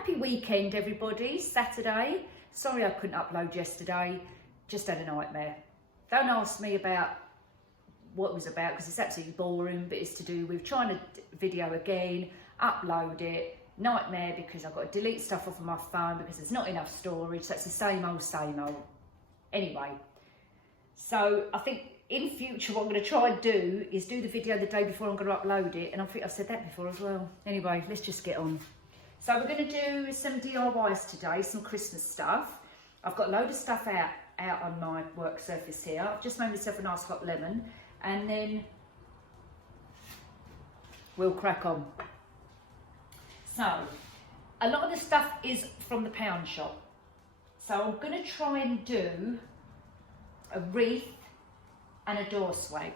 Happy weekend, everybody. Saturday. Sorry I couldn't upload yesterday. Just had a nightmare. Don't ask me about what it was about because it's absolutely boring, but it's to do with trying to video again, upload it. Nightmare because I've got to delete stuff off of my phone because there's not enough storage. So it's the same old, same old. Anyway, so I think in future what I'm going to try and do is do the video the day before I'm going to upload it. And I think I've said that before as well. Anyway, let's just get on. So we're going to do some DIYs today, some Christmas stuff. I've got a load of stuff out on my work surface here. I've just made myself a nice hot lemon and then we'll crack on. So a lot of the stuff is from the pound shop. So I'm going to try and do a wreath and a door swag.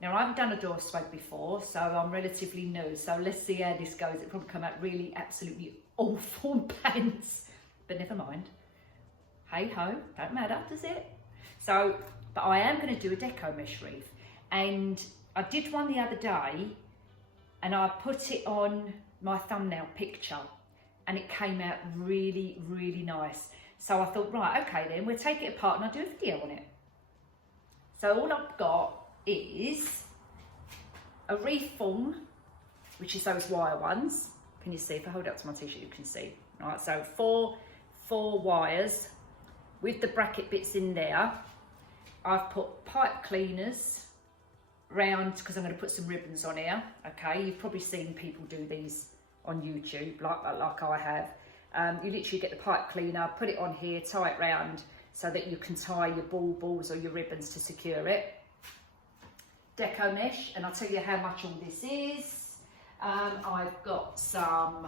Now, I haven't done a door swag before, so I'm relatively new. So let's see how this goes. It'll probably come out really absolutely awful pants, but never mind. Hey ho, don't matter, does it? So, but I am going to do a deco mesh wreath. And I did one the other day, and I put it on my thumbnail picture, and it came out really, really nice. So I thought, right, okay then, we'll take it apart and I'll do a video on it. So all I've got is a wreath form, which is those wire ones. Can you see? If I hold it up to my t-shirt, you can see. All right, so four wires with the bracket bits in there. I've put pipe cleaners round because I'm going to put some ribbons on here. Okay, you've probably seen people do these on YouTube, like I have. You literally get the pipe cleaner, put it on here, tie it round so that you can tie your balls or your ribbons to secure it. Deco mesh, and I'll tell you how much all this is. I've got some,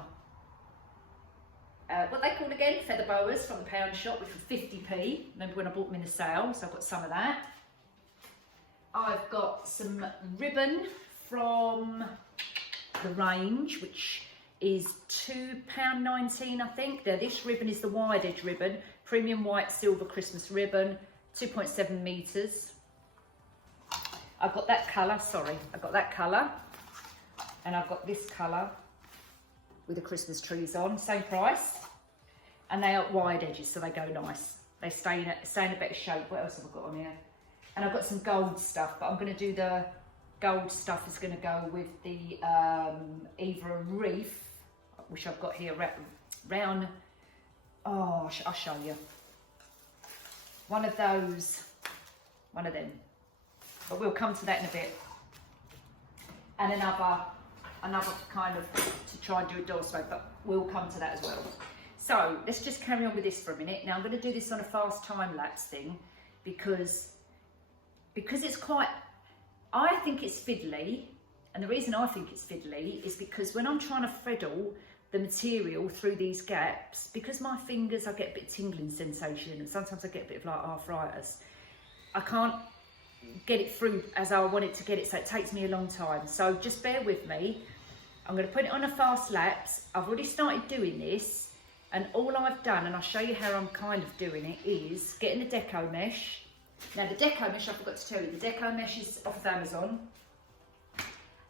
what they call again, feather boas from the pound shop, which were 50p. Remember when I bought them in the sale, so I've got some of that. I've got some ribbon from the range, which is £2.19, I think. Now, this ribbon is the wide edge ribbon, premium white silver Christmas ribbon, 2.7 metres. I've got that colour, sorry, I've got that colour, and I've got this colour with the Christmas trees on, same price, and they are wide edges, so they go nice. They stay in a better shape. What else have I got on here? And I've got some gold stuff, but I'm going to do the gold stuff is going to go with the either a wreath, which I've got here round. Oh, I'll show you. One of those, one of them. But we'll come to that in a bit. And another kind of to try and do a door swag, but we'll come to that as well. So let's just carry on with this for a minute. Now I'm going to do this on a fast time lapse thing because it's quite, I think it's fiddly, and the reason I think it's fiddly is because when I'm trying to threadle the material through these gaps, because my fingers, I get a bit of tingling sensation and sometimes I get a bit of like arthritis, I can't get it through as I want it to get it, so it takes me a long time. So just bear with me. I'm going to put it on a fast lapse. I've already started doing this, and all I've done, and I'll show you how I'm kind of doing it, is getting the deco mesh. Now the deco mesh, I forgot to tell you, the deco mesh is off of Amazon,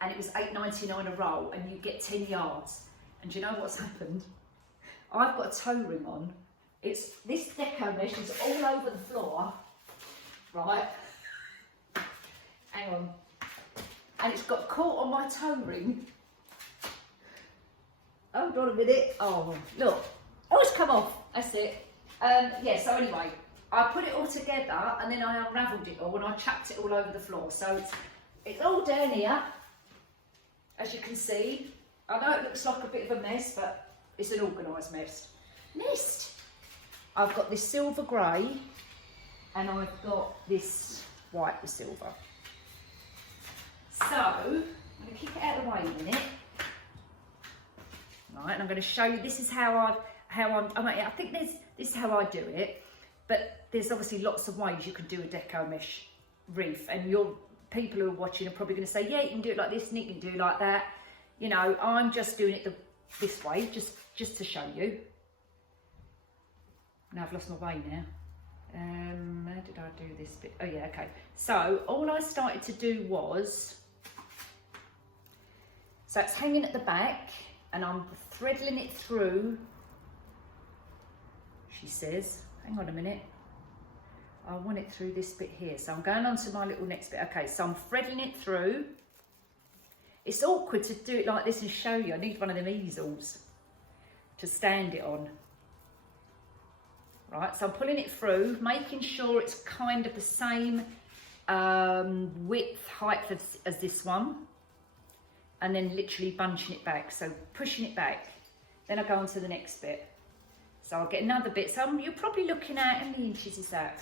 and it was £8.99 a roll, and you get 10 yards. And do you know what's happened? I've got a toe ring on. This deco mesh is all over the floor, right? Hang on. And it's got caught on my toe ring. Hold on a minute. Oh, look. Oh, it's come off. That's it. Yeah, so anyway, I put it all together and then I unravelled it all and I chucked it all over the floor. So it's all down here, as you can see. I know it looks like a bit of a mess, but it's an organised mess. Next, I've got this silver grey and I've got this white with silver. So, I'm going to keep it out of the way a minute. Right, and I'm going to show you, this is I think this is how I do it, but there's obviously lots of ways you can do a deco mesh wreath, and people who are watching are probably going to say, yeah, you can do it like this and you can do it like that. You know, I'm just doing it this way, just to show you. Now I've lost my way now. How did I do this bit? Oh yeah, okay. So all I started to do was, so it's hanging at the back and I'm threading it through she says. Hang on a minute. I want it through this bit here. So I'm going on to my little next bit. Okay, so I'm threading it through. It's awkward to do it like this and show you. I need one of them easels to stand it on. Right, so I'm pulling it through, making sure it's kind of the same width, height as this one. And then literally bunching it back. So pushing it back. Then I go on to the next bit. So I'll get another bit. So you're probably looking at, how many inches is that?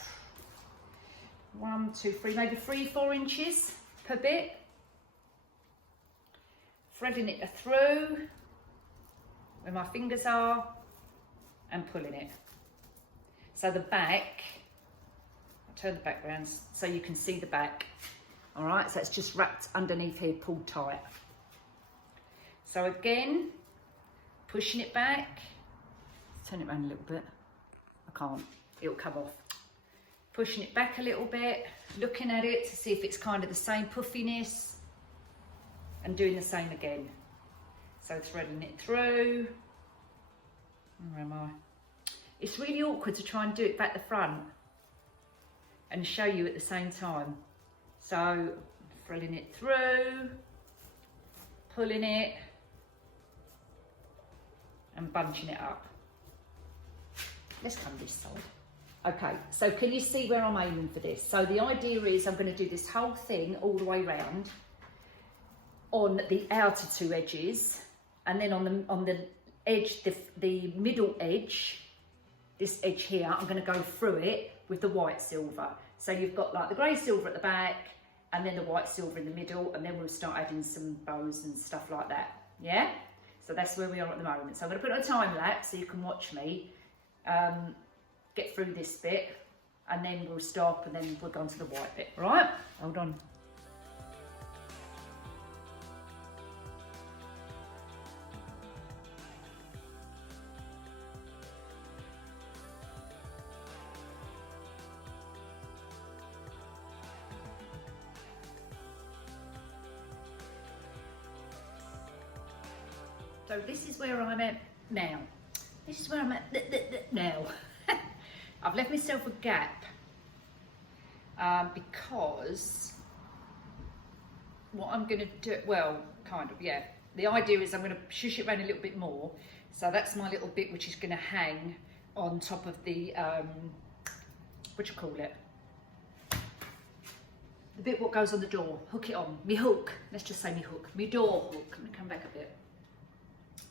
1, 2, 3, maybe 3, 4 inches per bit. Threading it through where my fingers are and pulling it. So the back, I'll turn the back round so you can see the back. All right, so it's just wrapped underneath here, pulled tight. So again, pushing it back. Turn it around a little bit. I can't, it'll come off. Pushing it back a little bit, looking at it to see if it's kind of the same puffiness, and doing the same again. So threading it through. Where am I? It's really awkward to try and do it back the front and show you at the same time. So threading it through, pulling it, and bunching it up. Let's come this side. Okay, so can you see where I'm aiming for this? So the idea is I'm going to do this whole thing all the way round on the outer 2 edges, and then on the edge, the middle edge, this edge here, I'm going to go through it with the white silver. So you've got like the grey silver at the back, and then the white silver in the middle, and then we'll start adding some bows and stuff like that. Yeah? So that's where we are at the moment. So I'm going to put it on a time lapse so you can watch me get through this bit, and then we'll stop, and then we'll go on to the white bit. Right? Hold on. So this is where I'm at now. This is where I'm at now. I've left myself a gap because what I'm going to do, well, kind of, yeah. The idea is I'm going to shush it around a little bit more. So that's my little bit which is going to hang on top of the, what do you call it? The bit what goes on the door, hook it on, me hook, let's just say me hook, me door hook. Let me come back a bit.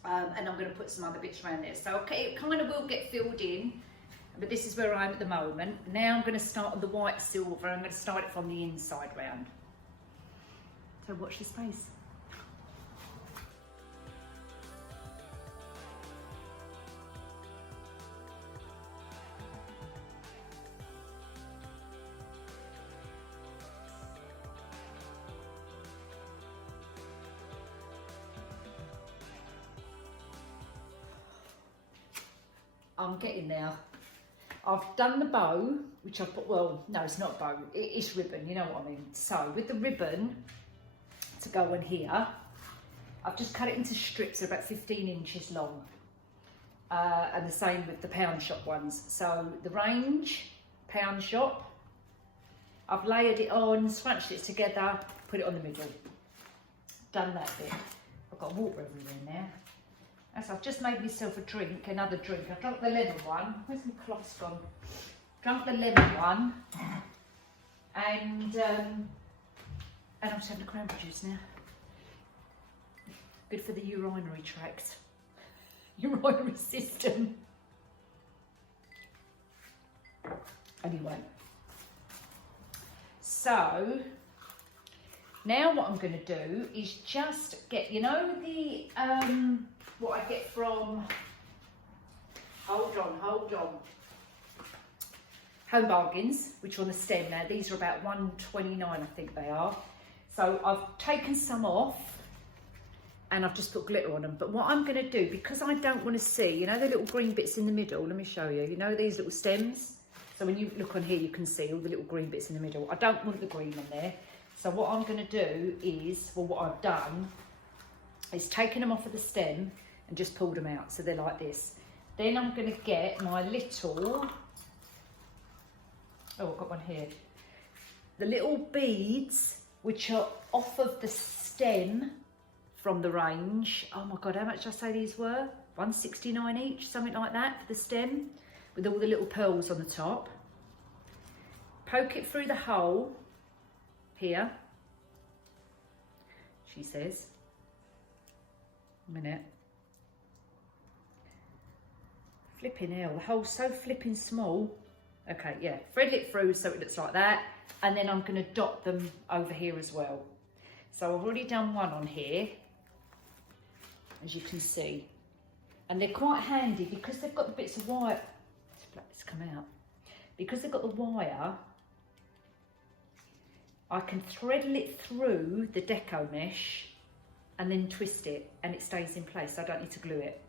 And I'm going to put some other bits around there. So okay, it kind of will get filled in, but this is where I am at the moment. Now I'm going to start on the white silver. I'm going to start it from the inside round. So watch this space. I'm getting there. I've done the bow, which I've put, well, no, it's not a bow, it's ribbon, you know what I mean. So with the ribbon to go on here, I've just cut it into strips about 15 inches long. And the same with the pound shop ones. So the range, pound shop, I've layered it on, scrunched it together, put it on the middle. Done that bit. I've got water everywhere now. As I've just made myself a drink, another drink. I've drunk the lemon one. Where's my cloths gone? Drunk the lemon one, and I'm just having a cranberry juice now. Good for the urinary tract, urinary system. Anyway, so now what I'm going to do is just get, you know, the what I get from, hold on, Home Bargains, which are on the stem now. These are about £1.29, I think they are. So I've taken some off and I've just put glitter on them. But what I'm going to do, because I don't want to see, you know, the little green bits in the middle, let me show you, you know, these little stems. So when you look on here, you can see all the little green bits in the middle. I don't want the green on there. So what I'm going to do is, well, what I've done is taken them off of the stem and just pulled them out. So they're like this. Then I'm going to get my little, oh, I've got one here. The little beads, which are off of the stem from the range. Oh my God, how much did I say these were? $1.69 each, something like that for the stem, with all the little pearls on the top. Poke it through the hole here, she says. A minute. Flipping hell, the hole's so flipping small. Okay, yeah, thread it through so it looks like that. And then I'm gonna dot them over here as well. So I've already done one on here, as you can see. And they're quite handy because they've got the bits of wire. Let's come out. Because they've got the wire, I can thread it through the deco mesh and then twist it and it stays in place. I don't need to glue it.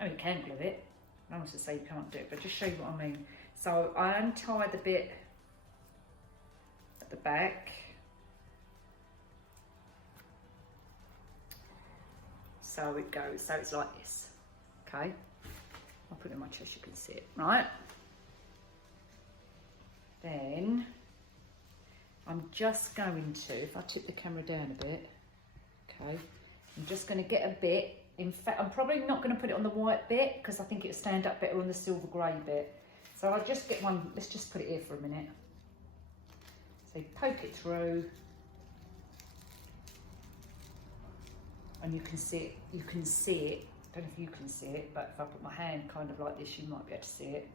I mean, you can glue it. I was to say you can't do it, but just show you what I mean. So I untie the bit at the back. So it goes, so it's like this, okay? I'll put it in my chest, you can see it, right? Then I'm just going to, if I tip the camera down a bit, okay, I'm just going to get a bit. In fact, I'm probably not going to put it on the white bit because I think it'll stand up better on the silver grey bit. So I'll just get one, let's just put it here for a minute. So you poke it through. And you can see it, I don't know if you can see it, but if I put my hand kind of like this, you might be able to see it.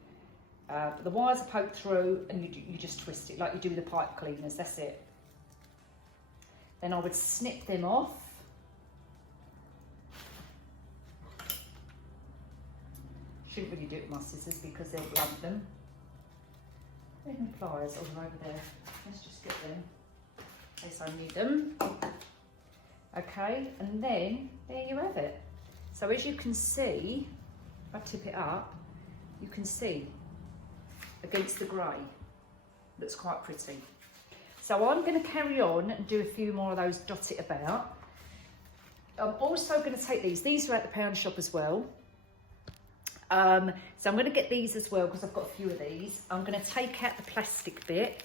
But the wires are poked through and you just twist it like you do with the pipe cleaners, that's it. Then I would snip them off. Shouldn't really do it with my scissors because they'll blunt them. Where's my pliers? Oh, they're over there. Let's just get them in case I need them. Okay, and then there you have it. So as you can see, if I tip it up, you can see against the grey. Looks quite pretty. So I'm going to carry on and do a few more of those dot it about. I'm also going to take these are at the pound shop as well. So I'm going to get these as well because I've got a few of these. I'm going to take out the plastic bit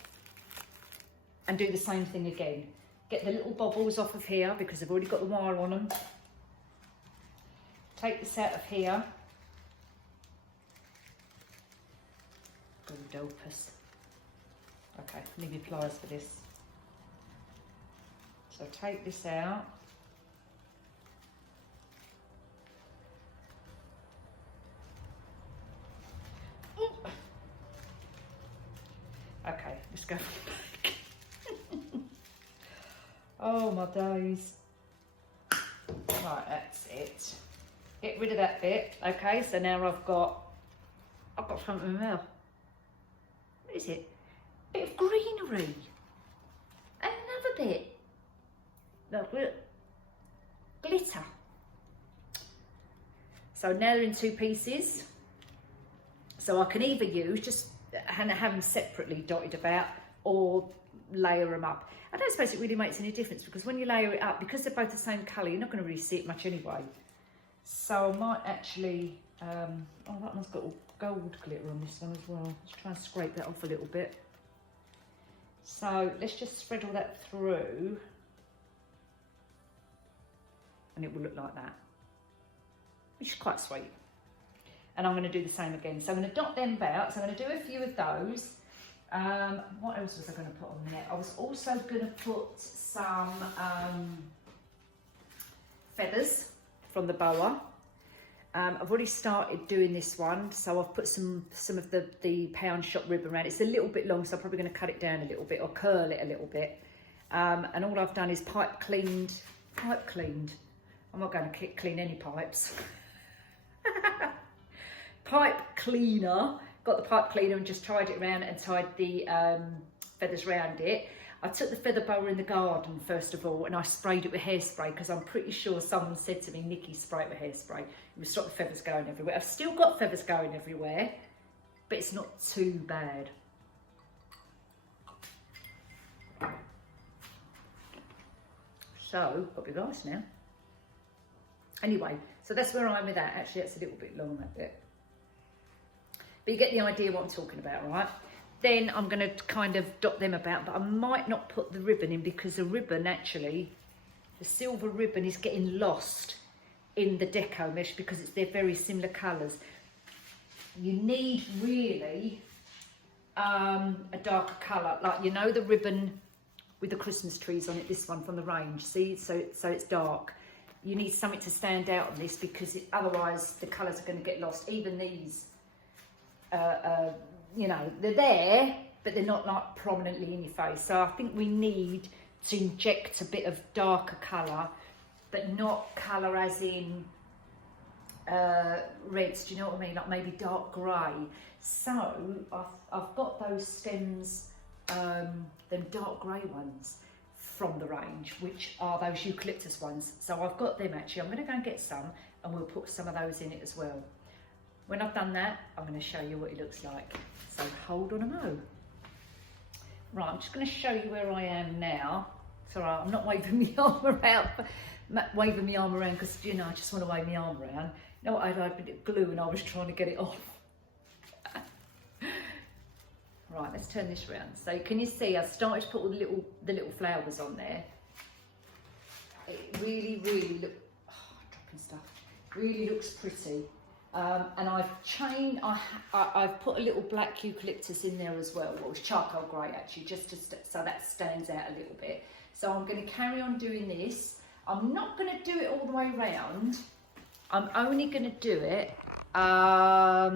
and do the same thing again. Get the little bobbles off of here because I've already got the wire on them. Take this out of here. Good opus. Okay, need your pliers for this. So take this out. Ooh. Okay, let's go. Oh my days. Right, that's it. Get rid of that bit. Okay, so now I've got something in my mouth. What is it? A bit of greenery. And another bit. Look, glitter. So now they're in two pieces. So I can either use just have them separately dotted about or layer them up. I don't suppose it really makes any difference because when you layer it up, because they're both the same colour, you're not going to really see it much anyway. So I might actually, oh, that one's got gold glitter on this one as well. Let's try and scrape that off a little bit. So let's just spread all that through and it will look like that, which is quite sweet. And I'm going to do the same again. So I'm going to dot them about. So I'm going to do a few of those. What else was I going to put on there? I was also going to put some feathers from the boa. I've already started doing this one, so I've put some of the pound shop ribbon around. It's a little bit long, so I'm probably going to cut it down a little bit or curl it a little bit. And all I've done is pipe cleaned. I'm not going to clean any pipes. Pipe cleaner. Got the pipe cleaner and just tied it around and tied the feathers around it. I took the feather boa in the garden first of all and I sprayed it with hairspray because I'm pretty sure someone said to me, Nikki, spray it with hairspray. It will stop the feathers going everywhere. I've still got feathers going everywhere, but it's not too bad. So, got to be nice now. Anyway, so that's where I'm with that. Actually, that's a little bit long, that bit. But you get the idea what I'm talking about, right? Then I'm going to kind of dot them about, but I might not put the ribbon in because the ribbon actually, the silver ribbon is getting lost in the deco mesh because they're very similar colours. You need really a darker colour, like, you know, the ribbon with the Christmas trees on it, this one from the range, see, so it's dark. You need something to stand out on this because otherwise the colours are going to get lost. Even these, you know, they're there, but they're not like prominently in your face. So I think we need to inject a bit of darker colour, but not colour as in reds, do you know what I mean? Like maybe dark grey. So I've got those stems, them dark grey ones from the range, which are those eucalyptus ones. So I've got them actually. I'm going to go and get some and we'll put some of those in it as well. When I've done that, I'm going to show you what it looks like. So hold on a mo. Right, I'm just going to show you where I am now. It's all right, I'm not waving my arm around, waving my arm around because, you know, I just want to wave my arm around. You know, I had a bit of glue and I was trying to get it off. Right, let's turn this around. So can you see I started to put all the little flowers on there. It really look, oh, dropping stuff. Really looks pretty. And I've put a little black eucalyptus in there as well. Well, it was charcoal grey actually, just so that stands out a little bit. So I'm going to carry on doing this. I'm not going to do it all the way around. I'm only going to do it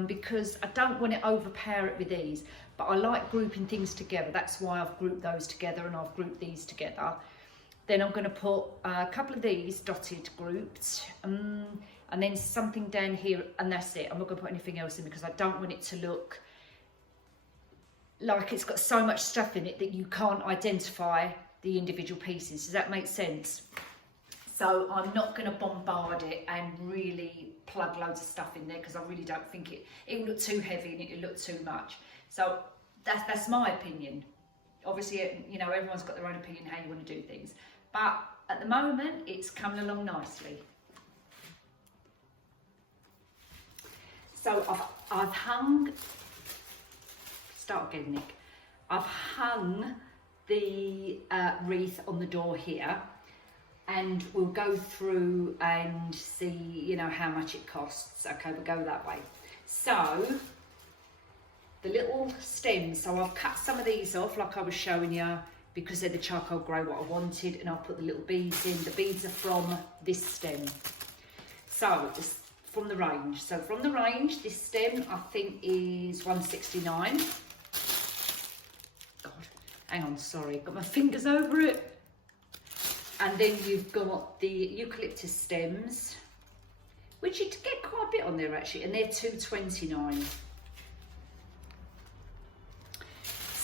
because I don't want to overpower it with these. But I like grouping things together. That's why I've grouped those together and I've grouped these together. Then I'm going to put a couple of these dotted grouped. And then something down here, and that's it. I'm not going to put anything else in because I don't want it to look like it's got so much stuff in it that you can't identify the individual pieces. Does that make sense? So I'm not going to bombard it and really plug loads of stuff in there because I really don't think it will look too heavy and it will look too much. So that's my opinion. Obviously, you know, everyone's got their own opinion how you want to do things. But at the moment, it's coming along nicely. So I've hung, start again, Nick. I've hung the wreath on the door here, and we'll go through and see, you know, how much it costs. Okay, we'll go that way. So the little stems, so I've cut some of these off like I was showing you because they're the charcoal grey what I wanted, and I'll put the little beads in. The beads are from this stem. So it's from the range. So from the range, this stem I think is $169. God, hang on, sorry, got my fingers over it. And then you've got the eucalyptus stems, which you get quite a bit on there actually, and they're $229.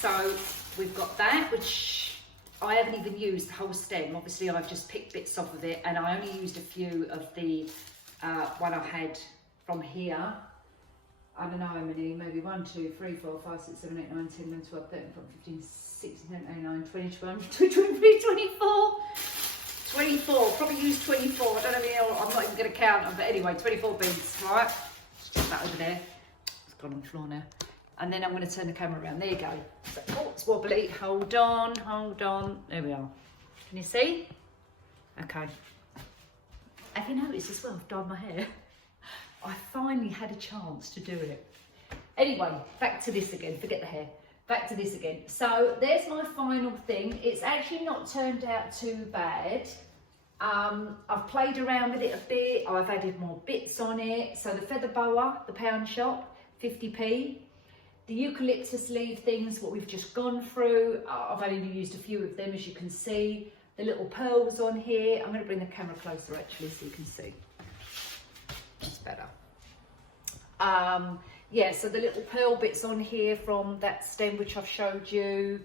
So we've got that, which I haven't even used the whole stem. Obviously I've just picked bits off of it, and I only used a few of the one I had from here. I don't know how many, maybe 1, 2, 3, 4, 5, 6, 7, 8, 9, 10, 11, 12, 13, 14, 15, 16, 17, 18, 19, 20, 21, 22, 23, 24. 24, probably used 24. I don't know, I'm not even going to count them, but anyway, 24 beads, right? Just that over there. It's gone on the floor now. And then I'm going to turn the camera around. There you go. So, oh, it's wobbly. Hold on, hold on. There we are. Can you see? Okay. Have you noticed as well, I've dyed my hair? I finally had a chance to do it. Anyway, back to this again. Forget the hair. Back to this again. So there's my final thing. It's actually not turned out too bad. I've played around with it a bit. I've added more bits on it. So the feather boa, the pound shop, 50p. The eucalyptus leaf things, what we've just gone through. I've only used a few of them, as you can see. The little pearls on here. I'm going to bring the camera closer actually so you can see. That's better. Yeah, so the little pearl bits on here from that stem which I've showed you.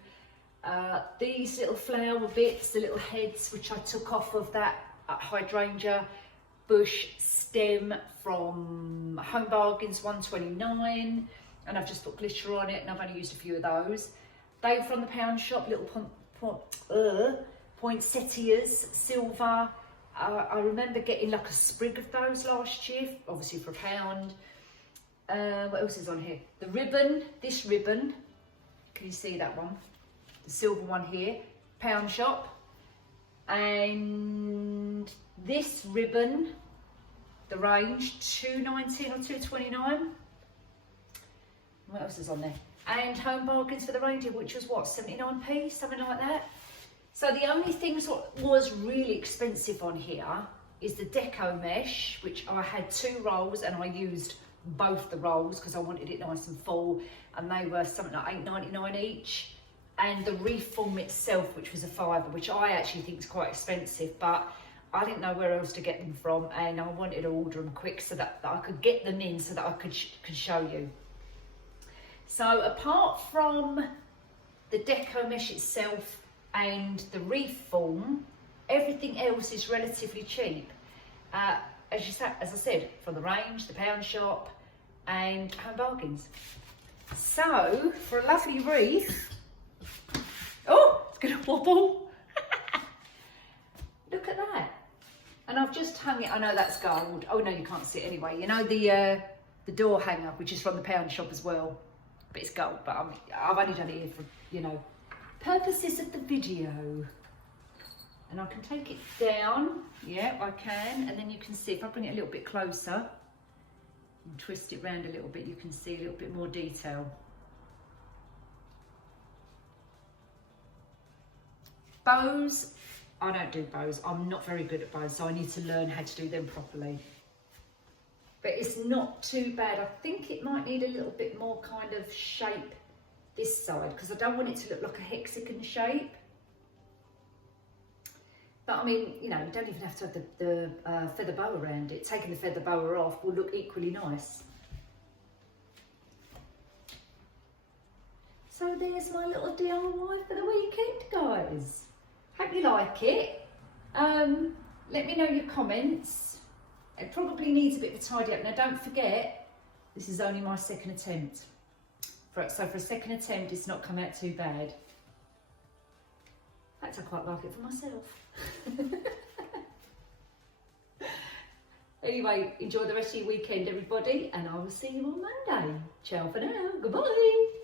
These little flower bits, the little heads which I took off of that hydrangea bush stem from Home Bargains, $129, and I've just put glitter on it, and I've only used a few of those. They from the pound shop, little poinsettias, silver, I remember getting like a sprig of those last year, obviously for £1. What else is on here? The ribbon, this ribbon, can you see that one? The silver one here, Pound Shop. And this ribbon, the range, £2.19 or £2.29. What else is on there? And Home Bargains for the reindeer, which was what, 79p, something like that. So the only things what was really expensive on here is the deco mesh, which I had 2 rolls and I used both the rolls because I wanted it nice and full, and they were something like £8.99 each. And the Wreath form itself, which was a £5, which I actually think is quite expensive, but I didn't know where else to get them from, and I wanted to order them quick so that I could get them in so that I could show you. So apart from the deco mesh itself and the Wreath form, everything else is relatively cheap. As I said, from the range, the Pound Shop and Home Bargains. So for a lovely wreath, oh, it's gonna wobble. Look at that. And I've just hung it, I know that's gold. Oh no, you can't see it anyway. You know the door hanger, which is from the Pound Shop as well, but it's gold. But I've only done it here for, you know, purposes of the video. And I can take it down, yeah, I can, and then you can see, if I bring it a little bit closer and twist it round a little bit, you can see a little bit more detail. Bows, I don't do bows, I'm not very good at bows, so I need to learn how to do them properly. But it's not too bad. I think it might need a little bit more kind of shape this side, because I don't want it to look like a hexagon shape. But I mean, you know, you don't even have to have the feather boa around it. Taking the feather boa off will look equally nice. So there's my little DIY for the weekend, guys. Hope you like it. Let me know your comments. It probably needs a bit of a tidy up. Now don't forget, this is only my second attempt. So for a second attempt, it's not come out too bad. In fact, I quite like it for myself. Anyway, enjoy the rest of your weekend, everybody, and I will see you on Monday. Ciao for now. Goodbye.